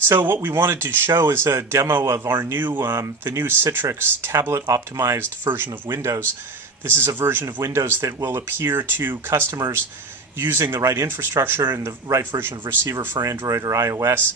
So what we wanted to show is a demo of our new, the new Citrix Tablet Optimized version of Windows. This is a version of Windows that will appear to customers using the right infrastructure and the right version of receiver for Android or iOS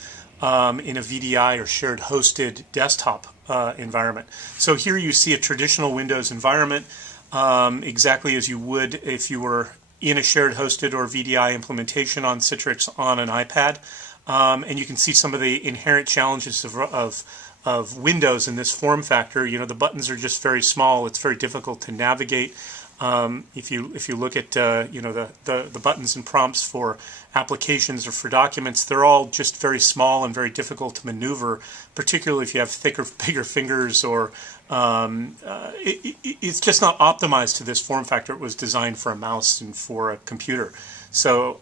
in a VDI or shared hosted desktop environment. So here you see a traditional Windows environment exactly as you would if you were in a shared hosted or VDI implementation on Citrix on an iPad. And you can see some of the inherent challenges of Windows in this form factor. You know, the buttons are just very small. It's very difficult to navigate. If you look at the buttons and prompts for applications or for documents, they're all just very small and very difficult to maneuver, particularly if you have thicker, bigger fingers, or it's just not optimized to this form factor. It was designed for a mouse and for a computer. So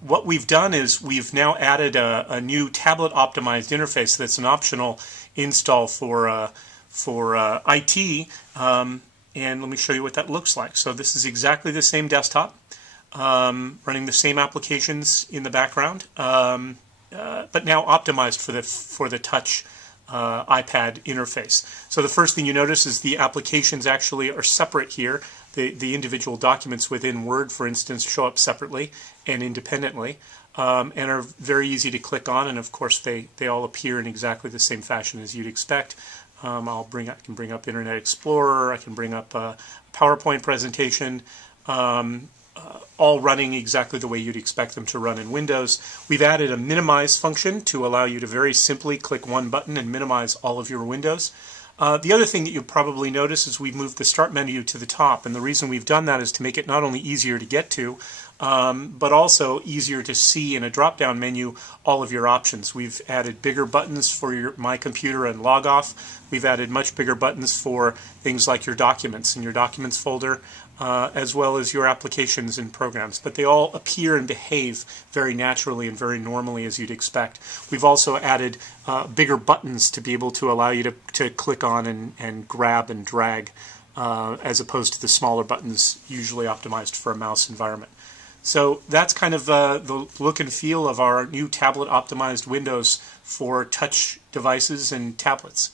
what we've done is we've now added a new tablet optimized interface that's an optional install for IT. And let me show you what that looks like. So this is exactly the same desktop, running the same applications in the background, but now optimized for the touch iPad interface. So the first thing you notice is the applications actually are separate here. The individual documents within Word, for instance, show up separately and independently, and are very easy to click on. And of course, they all appear in exactly the same fashion as you'd expect. I can bring up Internet Explorer. I can bring up a PowerPoint presentation, all running exactly the way you'd expect them to run in Windows. We've added a minimize function to allow you to very simply click one button and minimize all of your windows. The other thing that you'll probably notice is we've moved the Start menu to the top, and the reason we've done that is to make it not only easier to get to, but also easier to see in a drop-down menu all of your options. We've added bigger buttons for your My Computer and Log Off. We've added much bigger buttons for things like your documents in your Documents folder, as well as your applications and programs. But they all appear and behave very naturally and very normally as you'd expect. We've also added bigger buttons to be able to allow you to click on and grab and drag, as opposed to the smaller buttons usually optimized for a mouse environment. So that's kind of the look and feel of our new tablet optimized Windows for touch devices and tablets.